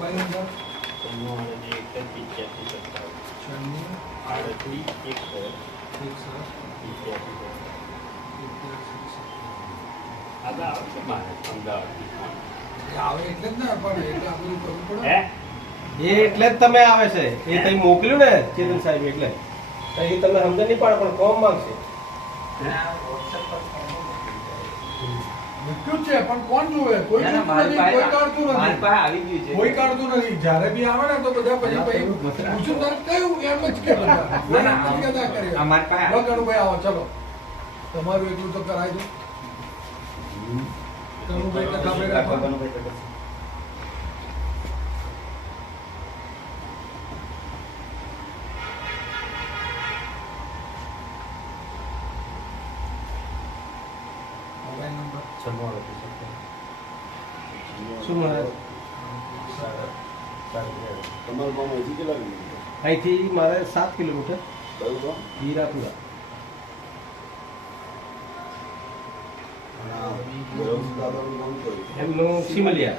Mobile number 96 એટલે જ ને પણ એટલે આ બધું કરવું પડે એટલે જ તમે આવે છે એ તઈ મોકલ્યું ને ચેતન સાહેબ એટલે તઈ તમે સમજ નહીં પડે પણ ફોર્મ માંગશે લખ્યું છે પણ કોણ જોવે કોઈ કોઈ કાઢતું નથી કોઈ કાઢતું નથી જ્યારે બી આવે ને તો બધા પછી પૂછું તરત કયું એમ જ કે બધા કણુભાઈ આવો ચલો તમારું એટલું તો કરાય દો કણુભાઈ કથા ભેગા મોબાઈલ નંબર શું મળે તમારું ગામ અહીંથી કેટલા કિલોમીટર? અહીંથી મારે 7 કિલોમીટર કયું ગામ? હીરાપુરા અને આ દાદાનું નામ કયું? એમનું સિમલિયા